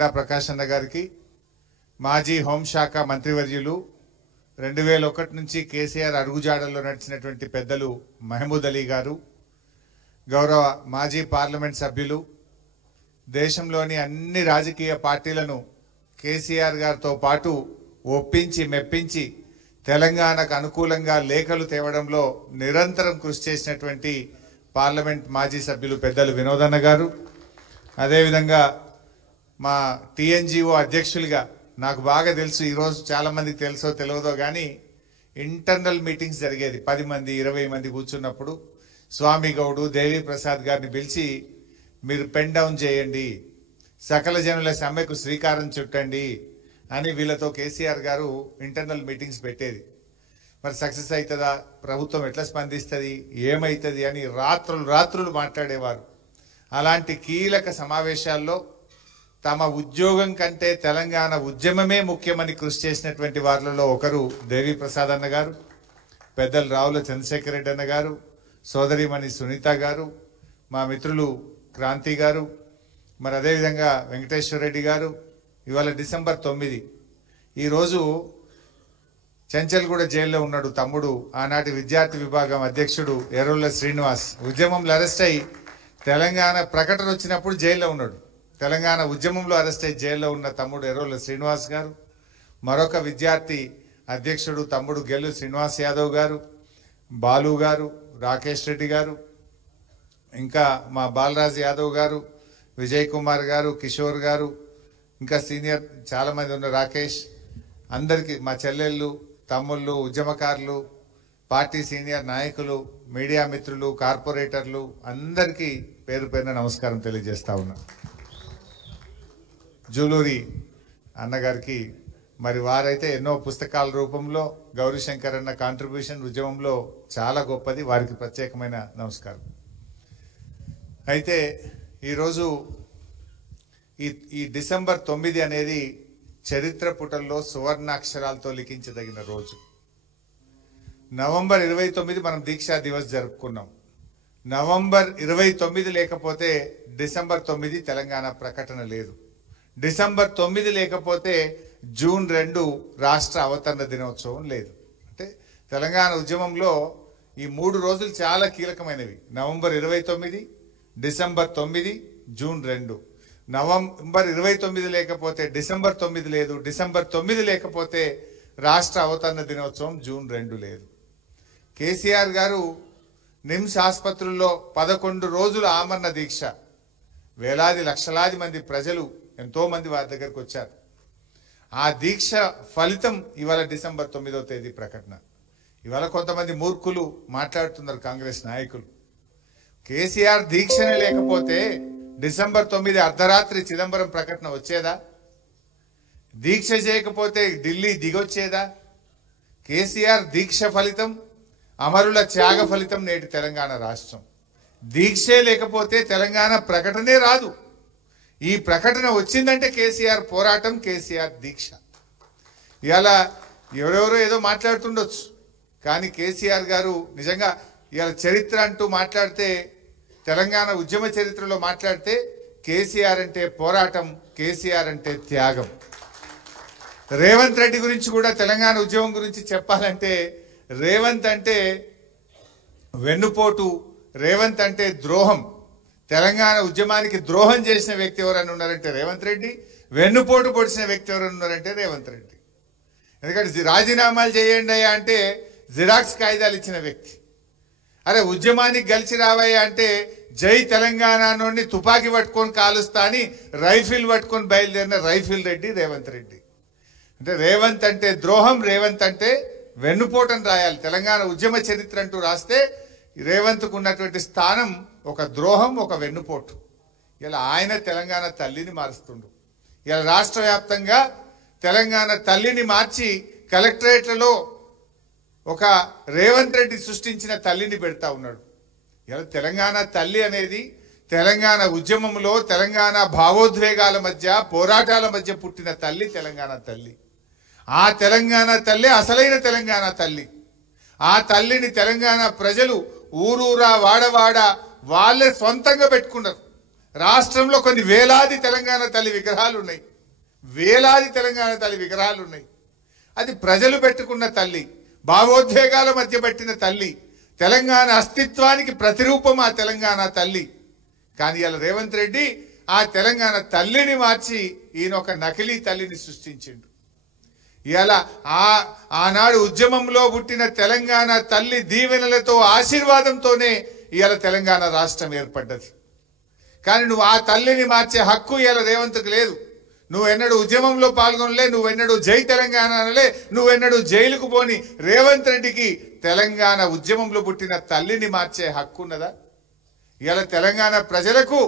ప్రకాష్ అన్న గారికి మాజీ హోంశాఖ మంత్రివర్యులు 2001 నుంచి కేసీఆర్ అడుగుజాడల్లో నడిచినటువంటి పెద్దలు మహమూద్ అలీ గారు, గౌరవ మాజీ పార్లమెంట్ సభ్యులు, దేశంలోని అన్ని రాజకీయ పార్టీలను కేసీఆర్ గారితో పాటు ఒప్పించి మెప్పించి తెలంగాణకు అనుకూలంగా లేఖలు తేవడంలో నిరంతరం కృషి చేసినటువంటి పార్లమెంట్ మాజీ సభ్యులు పెద్దలు వినోదన్న గారు, అదేవిధంగా మా టీఎన్జిఓ అధ్యక్షులుగా నాకు బాగా తెలుసు, ఈరోజు చాలా మందికి తెలుసో తెలియదో కానీ ఇంటర్నల్ మీటింగ్స్ జరిగేది 10 మంది 20 మంది కూర్చున్నప్పుడు స్వామి గౌడు దేవి ప్రసాద్ గారిని పిలిచి మీరు పెన్ డౌన్ చేయండి, సకల జనుల సమ్మెకు శ్రీకారం చుట్టండి అని వీళ్ళతో కేసీఆర్ గారు ఇంటర్నల్ మీటింగ్స్ పెట్టేది. మరి సక్సెస్ అవుతుందా, ప్రభుత్వం ఎట్లా స్పందిస్తుంది, ఏమవుతుంది అని రాత్రులు మాట్లాడేవారు. అలాంటి కీలక సమావేశాల్లో తమ ఉద్యోగం కంటే తెలంగాణ ఉద్యమమే ముఖ్యమని కృషి చేసినటువంటి వారిలో ఒకరు దేవి ప్రసాద్ అన్న గారు, పెద్దలు రావుల చంద్రశేఖర్ రెడ్డి అన్న గారు, సోదరిమణి సునీత గారు, మా మిత్రులు క్రాంతి గారు, మరి అదేవిధంగా వెంకటేశ్వర రెడ్డి గారు. ఇవాళ డిసెంబర్ 9, ఈరోజు చెంచల్గూడ జైల్లో ఉన్నాడు తమ్ముడు, ఆనాటి విద్యార్థి విభాగం అధ్యక్షుడు ఎర్రోళ్ళ శ్రీనివాస్. ఉద్యమంలో అరెస్ట్ అయ్యి తెలంగాణ ప్రకటన వచ్చినప్పుడు జైల్లో ఉన్నాడు. తెలంగాణ ఉద్యమంలో అరెస్ట్ అయ్యి జైల్లో ఉన్న తమ్ముడు ఎర్రోళ్ళ శ్రీనివాస్ గారు, మరొక విద్యార్థి అధ్యక్షుడు తమ్ముడు గెల్లు శ్రీనివాస్ యాదవ్ గారు, బాలు గారు, రాకేష్ రెడ్డి గారు, ఇంకా మా బాలరాజ్ యాదవ్ గారు, విజయ్ కుమార్ గారు, కిషోర్ గారు, ఇంకా సీనియర్ చాలామంది ఉన్న రాకేష్, అందరికీ మా చెల్లెళ్ళు, తమ్ముళ్ళు, ఉద్యమకారులు, పార్టీ సీనియర్ నాయకులు, మీడియా మిత్రులు, కార్పొరేటర్లు అందరికీ పేరు పేరున నమస్కారం తెలియజేస్తా ఉన్నా. జూలూరి అన్నగారికి మరి వారైతే ఎన్నో పుస్తకాల రూపంలో గౌరీశంకర్ అన్న కాంట్రిబ్యూషన్ ఉద్యమంలో చాలా గొప్పది, వారికి ప్రత్యేకమైన నమస్కారం. అయితే ఈరోజు ఈ డిసెంబర్ 9 అనేది చరిత్ర పుటల్లో సువర్ణాక్షరాలతో లిఖించదగిన రోజు. నవంబర్ 29 మనం దీక్షా దివస్ జరుపుకున్నాం. నవంబర్ 29 లేకపోతే డిసెంబర్ 9 తెలంగాణ ప్రకటన లేదు. డిసెంబర్ 9 లేకపోతే జూన్ 2 రాష్ట్ర అవతరణ దినోత్సవం లేదు. అంటే తెలంగాణ ఉద్యమంలో ఈ 3 రోజులు చాలా కీలకమైనవి. November 29, December 9, June 2. నవంబర్ 29 లేకపోతే డిసెంబర్ 9 లేదు, డిసెంబర్ 9 లేకపోతే రాష్ట్ర అవతరణ దినోత్సవం జూన్ 2 లేదు. కేసీఆర్ గారు నిమ్స్ ఆసుపత్రుల్లో 11 రోజుల ఆమరణ దీక్ష, వేలాది లక్షలాది మంది ప్రజలు ఎంతో మంది వారి దగ్గరకు వచ్చారు. ఆ దీక్ష ఫలితం ఇవాళ డిసెంబర్ 9వ తేదీ ప్రకటన. ఇవాళ కొంతమంది మూర్ఖులు మాట్లాడుతున్నారు కాంగ్రెస్ నాయకులు, కేసీఆర్ దీక్షనే లేకపోతే డిసెంబర్ 9 అర్ధరాత్రి చిదంబరం ప్రకటన వచ్చేదా, దీక్ష చేయకపోతే ఢిల్లీ దిగొచ్చేదా? కేసీఆర్ దీక్ష ఫలితం, అమరుల త్యాగ ఫలితం నేటి తెలంగాణ రాష్ట్రం. దీక్షే లేకపోతే తెలంగాణ ప్రకటనే రాదు. ఈ ప్రకటన వచ్చిందంటే కేసీఆర్ పోరాటం, కేసీఆర్ దీక్ష. ఇవాళ ఎవరెవరో ఏదో మాట్లాడుతుండొచ్చు, కానీ కేసీఆర్ గారు నిజంగా ఇవాళ చరిత్ర అంటూ మాట్లాడితే, తెలంగాణ ఉద్యమ చరిత్రలో మాట్లాడితే కేసీఆర్ అంటే పోరాటం, కేసీఆర్ అంటే త్యాగం. రేవంత్ రెడ్డి గురించి కూడా తెలంగాణ ఉద్యమం గురించి చెప్పాలంటే, రేవంత్ అంటే వెన్నుపోటు, రేవంత్ అంటే ద్రోహం. తెలంగాణ ఉద్యమానికి ద్రోహం చేసిన వ్యక్తి ఎవరైనా ఉన్నారంటే రేవంత్ రెడ్డి, వెన్నుపోటు పొడిచిన వ్యక్తి ఎవరైనా ఉన్నారంటే రేవంత్ రెడ్డి. ఎందుకంటే రాజీనామాలు చేయండి అంటే జిరాక్స్ కాగితాలు ఇచ్చిన వ్యక్తి. అరే ఉద్యమానికి గెలిచి రావయ్యా అంటే జై తెలంగాణ నుండి తుపాకీ పట్టుకొని కాలుస్తా అని రైఫిల్ పట్టుకొని బయలుదేరిన రైఫిల్ రెడ్డి రేవంత్ రెడ్డి. అంటే రేవంత్ అంటే ద్రోహం, రేవంత్ అంటే వెన్నుపోటని రాయాలి. తెలంగాణ ఉద్యమ చరిత్ర అంటూ రాస్తే రేవంత్కు ఉన్నటువంటి స్థానం ఒక ద్రోహం, ఒక వెన్నుపోటు. ఇలా ఆయన తెలంగాణ తల్లిని మారుస్తుండు. ఇలా రాష్ట్ర వ్యాప్తంగా తెలంగాణ తల్లిని మార్చి కలెక్టరేట్లలో ఒక రేవంత్ రెడ్డి సృష్టించిన తల్లిని పెడతా ఉన్నాడు. ఇలా తెలంగాణ తల్లి అనేది తెలంగాణ ఉద్యమంలో తెలంగాణ భావోద్వేగాల మధ్య, పోరాటాల మధ్య పుట్టిన తల్లి తెలంగాణ తల్లి. ఆ తెలంగాణ తల్లి అసలైన తెలంగాణ తల్లి. ఆ తల్లిని తెలంగాణ ప్రజలు ఊరూరా వాడవాడ వాళ్ళే సొంతంగా పెట్టుకున్నారు. రాష్ట్రంలో కొన్ని వేలాది తెలంగాణ తల్లి విగ్రహాలు ఉన్నాయి, వేలాది తెలంగాణ తల్లి విగ్రహాలు ఉన్నాయి. అది ప్రజలు పెట్టుకున్న తల్లి, భావోద్వేగాల మధ్య పెట్టిన తల్లి, తెలంగాణ అస్తిత్వానికి ప్రతిరూపం ఆ తెలంగాణ తల్లి. కానీ ఇలా రేవంత్ రెడ్డి ఆ తెలంగాణ తల్లిని మార్చి ఈయన ఒక నకిలీ తల్లిని సృష్టించిండు. ఇలా ఆనాడు ఉద్యమంలో పుట్టిన తెలంగాణ తల్లి దీవెనలతో ఆశీర్వాదంతోనే ఇవాళ తెలంగాణ రాష్ట్రం ఏర్పడ్డది. కానీ నువ్వు ఆ తల్లిని మార్చే హక్కు ఇవాళ రేవంత్కి లేదు. నువ్వెన్నడూ ఉద్యమంలో పాల్గొనలే, నువ్వెన్నడూ జై తెలంగాణ అనలే, నువ్వెన్నడూ జైలుకు పోని రేవంత్ రెడ్డికి తెలంగాణ ఉద్యమంలో పుట్టిన తల్లిని మార్చే హక్కు ఉన్నదా? ఇవాళ తెలంగాణ ప్రజలకు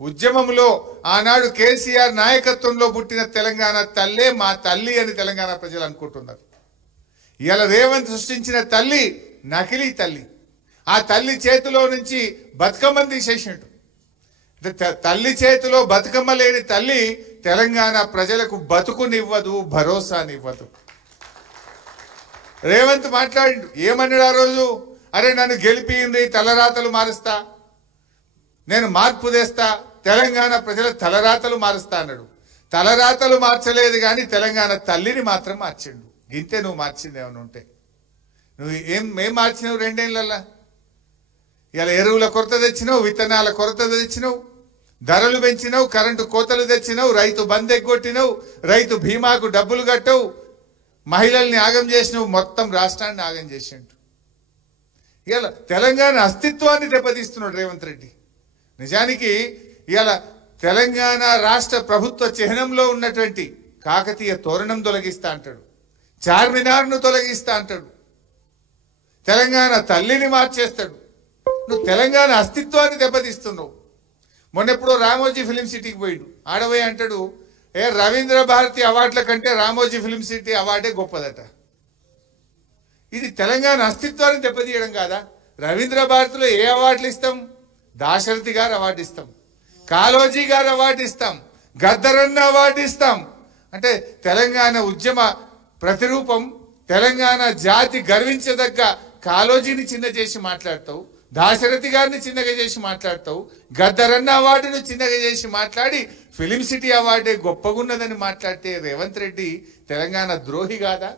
ఉద్యమంలో ఆనాడు కేసీఆర్ నాయకత్వంలో పుట్టిన తెలంగాణ తల్లే మా తల్లి అని తెలంగాణ ప్రజలు అనుకుంటున్నారు. ఇవాళ రేవంత్ సృష్టించిన తల్లి నకిలీ తల్లి. ఆ తల్లి చేతిలో నుంచి బతుకమ్మని తీసేసిండు. తల్లి చేతిలో బతుకమ్మ లేని తల్లి తెలంగాణ ప్రజలకు బతుకునివ్వదు, భరోసానివ్వదు. రేవంత్ మాట్లాడిండు, ఏమన్నాడు ఆ రోజు? అరే నన్ను గెలిపింది, తలరాతలు మారుస్తా, నేను మార్పు తెస్తా, తెలంగాణ ప్రజల తలరాతలు మారుస్తా అన్నాడు. తలరాతలు మార్చలేదు కానీ తెలంగాణ తల్లిని మాత్రం మార్చిండు. ఇంతే నువ్వు మార్చింది ఏమైనా ఉంటే. నువ్వు ఏం మార్చినావు 2 ఏళ్లల్లా? ఇలా ఎరువుల కొరత తెచ్చినావు, విత్తనాల కొరత తెచ్చినావు, ధరలు పెంచినావు, కరెంటు కోతలు తెచ్చినావు, రైతు బంద్ ఎగ్గొట్టినావు, రైతు బీమాకు డబ్బులు కట్టవు, మహిళల్ని ఆగం చేసినావు, మొత్తం రాష్ట్రాన్ని ఆగం చేసిండు. ఇలా తెలంగాణ అస్తిత్వాన్ని దెబ్బతీస్తున్నాడు రేవంత్ రెడ్డి. నిజానికి ఇలా తెలంగాణ రాష్ట్ర ప్రభుత్వ చిహ్నంలో ఉన్నటువంటి కాకతీయ తోరణం తొలగిస్తా అంటాడు, చార్మినార్ను తొలగిస్తా అంటాడు, తెలంగాణ తల్లిని మార్చేస్తాడు. నువ్వు తెలంగాణ అస్తిత్వాన్ని దెబ్బతీస్తున్నావు. మొన్నెప్పుడో రామోజీ ఫిలిం సిటీకి పోయిండు. ఆడబోయి అంటాడు, రవీంద్ర భారతి అవార్డుల కంటే రామోజీ ఫిలిం సిటీ అవార్డే గొప్పదట. ఇది తెలంగాణ అస్తిత్వాన్ని దెబ్బతీయడం కాదా? రవీంద్ర భారతిలో ఏ అవార్డులు ఇస్తాం? దాశరథి గారు అవార్డు ఇస్తాం, కాళోజీ గారు అవార్డు ఇస్తాం, గద్దరన్న అవార్డు ఇస్తాం. అంటే తెలంగాణ ఉద్యమ ప్రతిరూపం, తెలంగాణ జాతి గర్వించదగ్గ కాళోజీని చిన్న చేసి మాట్లాడతావు, దాశరథి గారిని చిన్నగా చేసి మాట్లాడతావు, గద్దరన్న అవార్డును చిన్నగా చేసి మాట్లాడి ఫిలిం సిటీ అవార్డే గొప్పగున్నదని మాట్లాడితే రేవంత్ రెడ్డి తెలంగాణ ద్రోహి కాదా?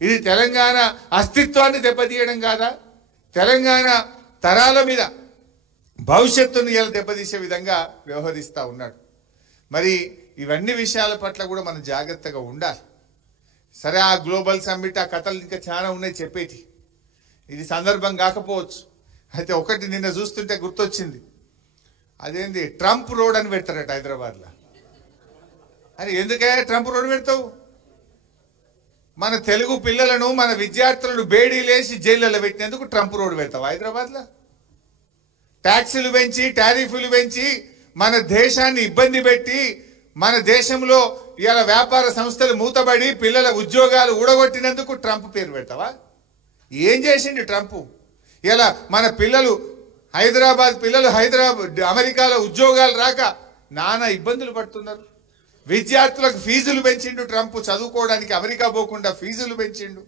ఇది తెలంగాణ అస్తిత్వాన్ని దెబ్బతీయడం కాదా? తెలంగాణ తరాల మీద భవిష్యత్తును ఇలా దెబ్బతీసే విధంగా వ్యవహరిస్తూ ఉన్నాడు. మరి ఇవన్నీ విషయాల పట్ల కూడా మనం జాగ్రత్తగా ఉండాలి. సరే, ఆ గ్లోబల్ సమ్మిట్, ఆ కథలు ఇంకా చాలా ఉన్నాయి చెప్పేటి, ఇది సందర్భం కాకపోవచ్చు. అయితే ఒకటి నిన్న చూస్తుంటే గుర్తొచ్చింది, అదేంది ట్రంప్ రోడ్ అని పెడతారట హైదరాబాద్లో. అని ఎందుకే ట్రంప్ రోడ్ పెడతావు? మన తెలుగు పిల్లలను, మన విద్యార్థులను బేడీలేసి జైళ్ళలో పెట్టినందుకు ట్రంప్ రోడ్ పెడతావు హైదరాబాద్లో? ట్యాక్సీలు పెంచి, టారిఫ్లు పెంచి మన దేశాన్ని ఇబ్బంది పెట్టి, మన దేశంలో ఇవాళ వ్యాపార సంస్థలు మూతబడి పిల్లల ఉద్యోగాలు ఊడగొట్టినందుకు ట్రంప్ పేరు పెడతావా? ఏం చేసిండు ట్రంప్? ఇలా మన పిల్లలు హైదరాబాద్ అమెరికాలో ఉద్యోగాలు రాక నానా ఇబ్బందులు పడుతున్నారు. విద్యార్థులకు ఫీజులు పెంచిండు ట్రంప్, చదువుకోవడానికి అమెరికా పోకుండా ఫీజులు పెంచిండు.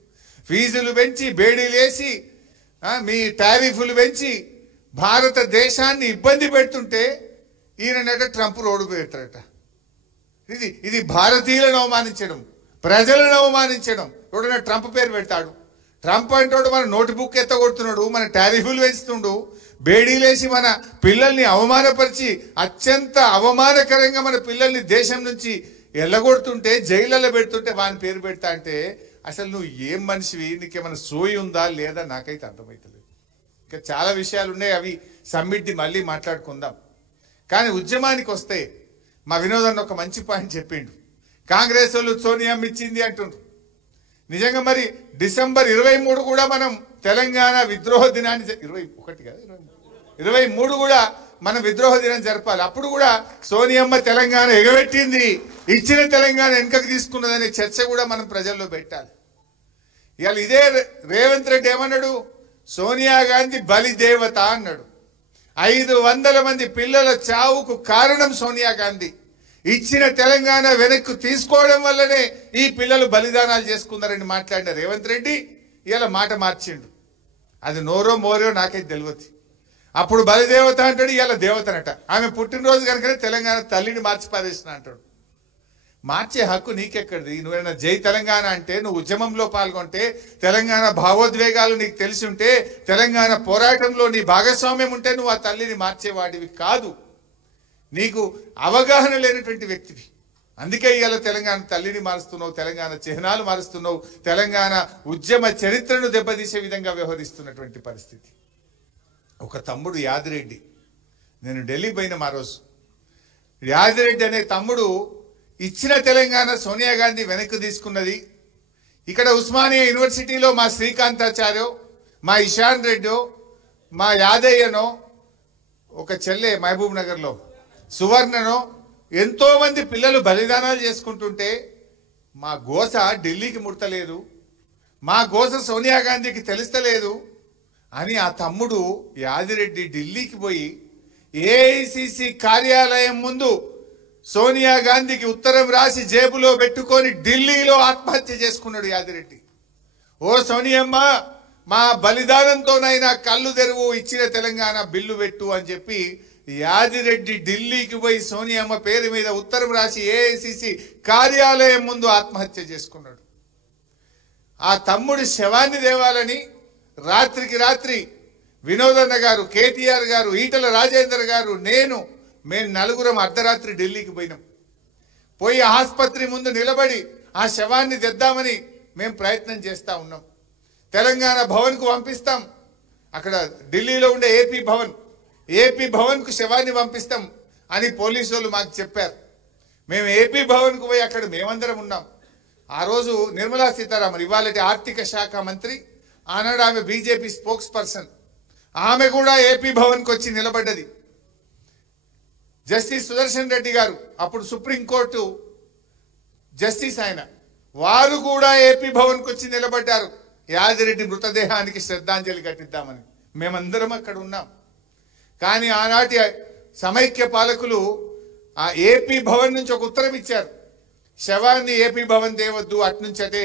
ఫీజులు పెంచి, బేడీలేసి, మీ టారిఫ్లు పెంచి భారతదేశాన్ని ఇబ్బంది పెడుతుంటే ఈయనట ట్రంప్ రోడ్డు పెడతాడట. ఇది భారతీయులను అవమానించడం, ప్రజలను అవమానించడం. ఎవడన్నా ట్రంప్ పేరు పెడతాడు? ట్రంప్ అంటాడు మన నోట్బుక్ ఎత్తగొడుతున్నాడు, మన టారిఫ్లు పెంచుతుండు, బేడీలేసి మన పిల్లల్ని అవమానపరిచి అత్యంత అవమానకరంగా మన పిల్లల్ని దేశం నుంచి ఎల్లగొడుతుంటే, జైళ్ళలో పెడుతుంటే వాని పేరు పెడతా అంటే అసలు నువ్వు ఏం మనిషివి? నీకేమైనా సోయి ఉందా లేదా? నాకైతే అర్థమవుతలేదు. ఇంకా చాలా విషయాలు ఉన్నాయి, అవి సమ్మిట్ది మళ్ళీ మాట్లాడుకుందాం. కానీ ఉద్యమానికి వస్తే మా వినోదన్న ఒక మంచి పాయింట్ చెప్పిండు. కాంగ్రెస్ వాళ్ళు సోనియా ఇచ్చింది అంటుండ్రు. నిజంగా మరి డిసెంబర్ 23 కూడా మనం తెలంగాణ విద్రోహ దినాన్ని 21 కదా 23 కూడా మనం విద్రోహ దినం జరపాలి. అప్పుడు కూడా సోనియమ్మ తెలంగాణ ఎగబెట్టింది, ఇచ్చిన తెలంగాణ వెనుకకు తీసుకున్నదనే చర్చ కూడా మనం ప్రజల్లో పెట్టాలి. ఇవాళ ఇదే రేవంత్ రెడ్డి ఏమన్నాడు? సోనియా గాంధీ బలిదేవత అన్నాడు. 500 మంది పిల్లల చావుకు కారణం సోనియా గాంధీ. ఇచ్చిన తెలంగాణ వెనక్కు తీసుకోవడం వల్లనే ఈ పిల్లలు బలిదానాలు చేసుకున్నారని మాట్లాడిన రేవంత్ రెడ్డి ఇవాళ మాట మార్చిండు. అది నోరో మోరో నాకైతే తెలియదు. అప్పుడు బలిదేవత అంటాడు, ఇవాళ దేవతనట. ఆమె పుట్టినరోజు కనుకనే తెలంగాణ తల్లిని మార్చి పారేసిన అంటాడు. మార్చే హక్కు నీకెక్కడిది? నువ్వేనా జై తెలంగాణ అంటే, నువ్వు ఉద్యమంలో పాల్గొంటే, తెలంగాణ భావోద్వేగాలు నీకు తెలిసి ఉంటే, తెలంగాణ పోరాటంలో నీ భాగస్వామ్యం ఉంటే నువ్వు ఆ తల్లిని మార్చేవాడివి కాదు. నీకు అవగాహన లేనటువంటి వ్యక్తివి. అందుకే ఇవాళ తెలంగాణ తల్లిని మారుస్తున్నావు, తెలంగాణ చిహ్నాలు మారుస్తున్నావు, తెలంగాణ ఉద్యమ చరిత్రను దెబ్బతీసే విధంగా వ్యవహరిస్తున్నటువంటి పరిస్థితి. ఒక తమ్ముడు యాదిరెడ్డి, నేను ఢిల్లీ పోయిన ఆ రోజు, యాదిరెడ్డి అనే తమ్ముడు ఇచ్చిన తెలంగాణ సోనియా గాంధీ వెనక్కి తీసుకున్నది. ఇక్కడ ఉస్మానియా యూనివర్సిటీలో మా శ్రీకాంతాచార్యో, మా ఇషాన్ రెడ్డో, మా యాదయ్యనో, ఒక చెల్లె మహబూబ్ నగర్లో సువర్ణనో ఎంతో మంది పిల్లలు బలిదానాలు చేసుకుంటుంటే మా గోస ఢిల్లీకి ముడతలేదు, మా గోస సోనియా గాంధీకి తెలుస్తలేదు అని ఆ తమ్ముడు యాదిరెడ్డి ఢిల్లీకి పోయి ఏఐసిసి కార్యాలయం ముందు సోనియా గాంధీకి ఉత్తరం రాసి జేబులో పెట్టుకొని ఢిల్లీలో ఆత్మహత్య చేసుకున్నాడు యాదిరెడ్డి. ఓ సోనియమ్మ, మా బలిదానంతోనైనా కళ్ళు తెరువు, ఇచ్చిన తెలంగాణ బిల్లు పెట్టు అని చెప్పి యాదిరెడ్డి ఢిల్లీకి పోయి సోనియమ్మ పేరు మీద ఉత్తరం రాసి ఏఐసిసి కార్యాలయం ముందు ఆత్మహత్య చేసుకున్నాడు. ఆ తమ్ముడి శవాన్ని దేవాలని రాత్రికి రాత్రి వినోదన్న గారు, కేటీఆర్ గారు, ఈటల రాజేందర్ గారు, మేము నలుగురం అర్ధరాత్రి ఢిల్లీకి పోయినాం. పోయి ఆసుపత్రి ముందు నిలబడి ఆ శవాన్ని తెద్దామని మేము ప్రయత్నం చేస్తూ ఉన్నాం. తెలంగాణ భవన్కు పంపిస్తాం, అక్కడ ఢిల్లీలో ఉండే ఏపీ భవన్కు శవాన్ని పంపిస్తాం అని పోలీసు వాళ్ళు మాకు చెప్పారు. మేము ఏపీ భవన్కు పోయి అక్కడ మేమందరం ఉన్నాం. ఆ రోజు నిర్మలా సీతారామన్, ఇవాళటి ఆర్థిక శాఖ మంత్రి, ఆనాడు ఆమె బీజేపీ స్పోక్స్ పర్సన్, ఆమె కూడా ఏపీ భవన్కి వచ్చి నిలబడ్డది. జస్టిస్ సుదర్శన్ రెడ్డి గారు, అప్పుడు సుప్రీంకోర్టు జస్టిస్ ఆయన, వారు కూడా ఏపీ భవన్కి వచ్చి నిలబడ్డారు యాదిరెడ్డి మృతదేహానికి శ్రద్ధాంజలి ఘటిద్దామని. మేమందరం అక్కడ ఉన్నాం. కానీ ఆనాటి సమైక్య పాలకులు ఆ ఏపీ భవన్ నుంచి ఒక ఉత్తరం ఇచ్చారు, శవాన్ని ఏపీ భవన్ తేవద్దు, అట్నుంచి అటే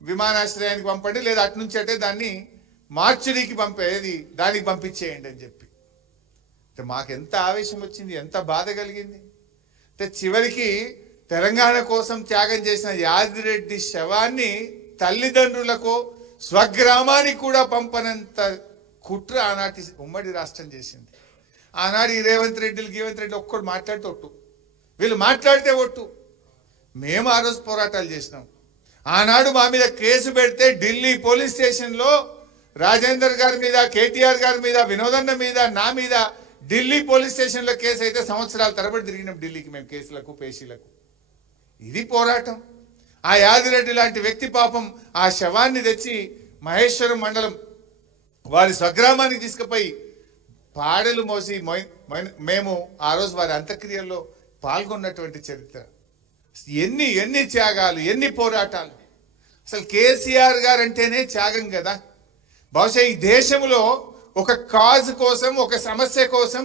విమానాశ్రయానికి పంపండి, లేదా అట్నుంచి అటే దాన్ని మార్చురీకి దానికి పంపించేయండి అని చెప్పి. మాకెంత ఆవేశం వచ్చింది, ఎంత బాధ కలిగింది. అంటే చివరికి తెలంగాణ కోసం త్యాగం చేసిన యాదిరెడ్డి శవాన్ని తల్లిదండ్రులకు, స్వగ్రామానికి కూడా పంపనంత కుట్ర ఆనాటి ఉమ్మడి రాష్ట్రం చేసింది. ఆనాడు ఈ రేవంత్ రెడ్డి ఒక్కడు మాట్లాడితే ఒట్టు, వీళ్ళు మాట్లాడితే ఒట్టు. మేము ఆ రోజు పోరాటాలు చేసినాం. ఆనాడు మా మీద కేసు పెడితే ఢిల్లీ పోలీస్ స్టేషన్లో రాజేందర్ గారి మీద, కేటీఆర్ గారి మీద, వినోదన్న మీద, నా మీద ఢిల్లీ పోలీస్ స్టేషన్లో కేసు అయితే సంవత్సరాల తరబడి తిరిగినాం ఢిల్లీకి మేము, కేసులకు, పేషీలకు. ఇది పోరాటం. ఆ యాదిరెడ్డి లాంటి వ్యక్తి పాపం ఆ శవాన్ని తెచ్చి మహేశ్వరం మండలం వారి స్వగ్రామానికి తీసుకుపోయి పాడెలు మోసి మేము ఆ రోజు వారి అంత్యక్రియల్లో పాల్గొన్నటువంటి చరిత్ర. ఎన్ని త్యాగాలు, ఎన్ని పోరాటాలు. అసలు కేసీఆర్ గారు అంటేనే త్యాగం కదా. బహుశా ఈ దేశంలో ఒక కాజ్ కోసం, ఒక సమస్య కోసం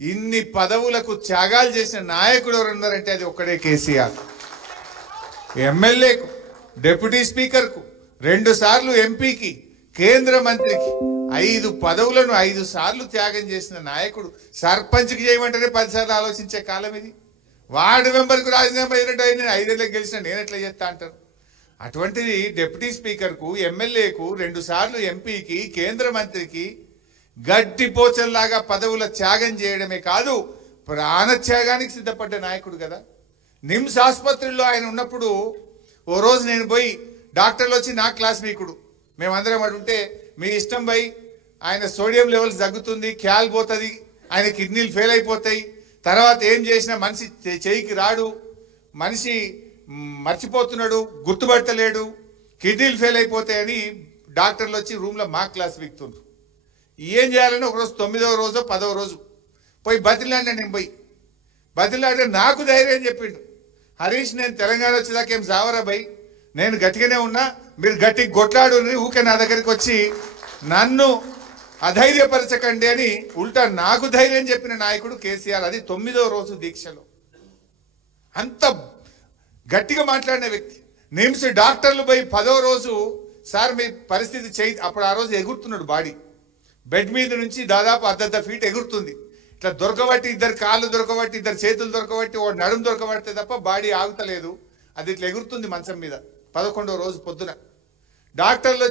ఇన్ని పదవులకు త్యాగాలు చేసిన నాయకుడు ఎవరు ఉన్నారంటే అది ఒక్కడే కేసీఆర్. ఎమ్మెల్యేకు, డిప్యూటీ స్పీకర్కు, 2 సార్లు ఎంపీకి, కేంద్ర మంత్రికి 5 పదవులను 5 సార్లు త్యాగం చేసిన నాయకుడు. సర్పంచ్కి చేయమంటేనే 10 సార్లు ఆలోచించే కాలం ఇది. వార్డు మెంబర్కు రాజీనామా అయినట్టు నేను 5 ఏళ్ళకి గెలిచిన, నేను ఎట్లా చేస్తా అంటారు. అటువంటిది డిప్యూటీ స్పీకర్కు, ఎమ్మెల్యేకు, 2 సార్లు ఎంపీకి, కేంద్ర మంత్రికి గడ్డిపోచల్లాగా పదవుల త్యాగం చేయడమే కాదు, ప్రాణత్యాగానికి సిద్ధపడ్డ నాయకుడు కదా. నిమ్స్ ఆసుపత్రిలో ఆయన ఉన్నప్పుడు ఓ రోజు నేను పోయి, డాక్టర్లు వచ్చి నా క్లాస్మేకుడు, మేమందరం అటుంటే, మీ ఇష్టం పోయి, ఆయన సోడియం లెవెల్స్ తగ్గుతుంది, క్యాల్ పోతుంది, ఆయన కిడ్నీలు ఫెయిల్ అయిపోతాయి, తర్వాత ఏం చేసినా మనిషి చేయికి రాడు, మనిషి మర్చిపోతున్నాడు, గుర్తుపడతలేడు, కిడ్నీలు ఫెయిల్ అయిపోతాయని డాక్టర్లు వచ్చి రూమ్లో మా క్లాస్ వీక్తుండ్రు. ఏం చేయాలని ఒకరోజు 9వ రోజు 10వ రోజు పోయి బతిలాడినా. నేను పోయి బతిలాడితే నాకు ధైర్యం చెప్పిండు, హరీష్ నేను తెలంగాణ వచ్చేదాకా ఏం సావరా భయ్, నేను గట్టిగానే ఉన్నా, మీరు గట్టిగా కొట్లాడు, ఊకే నా దగ్గరికి వచ్చి నన్ను అధైర్యపరచకండి అని ఉల్టా నాకు ధైర్యం చెప్పిన నాయకుడు కేసీఆర్. అది 9వ రోజు దీక్షలో అంత గట్టిగా మాట్లాడిన వ్యక్తి. నిమ్స్ డాక్టర్లు పోయి 10వ రోజు, సార్ మీ పరిస్థితి చేయి, అప్పుడు ఆ రోజు ఎగురుతున్నాడు బాడీ, బెడ్ మీద నుంచి దాదాపు అర్ధ ఫీట్ ఎగురుతుంది. ఇట్లా దొరకబట్టి ఇద్దరు కాళ్ళు దొరకబట్టి ఇద్దరు చేతులు దొరకబట్టి ఓ నడుము దొరకబడితే తప్ప బాడీ ఆగుతలేదు. అది ఇట్లా ఎగురుతుంది మంచం మీద. 11వ రోజు పొద్దున డాక్టర్లు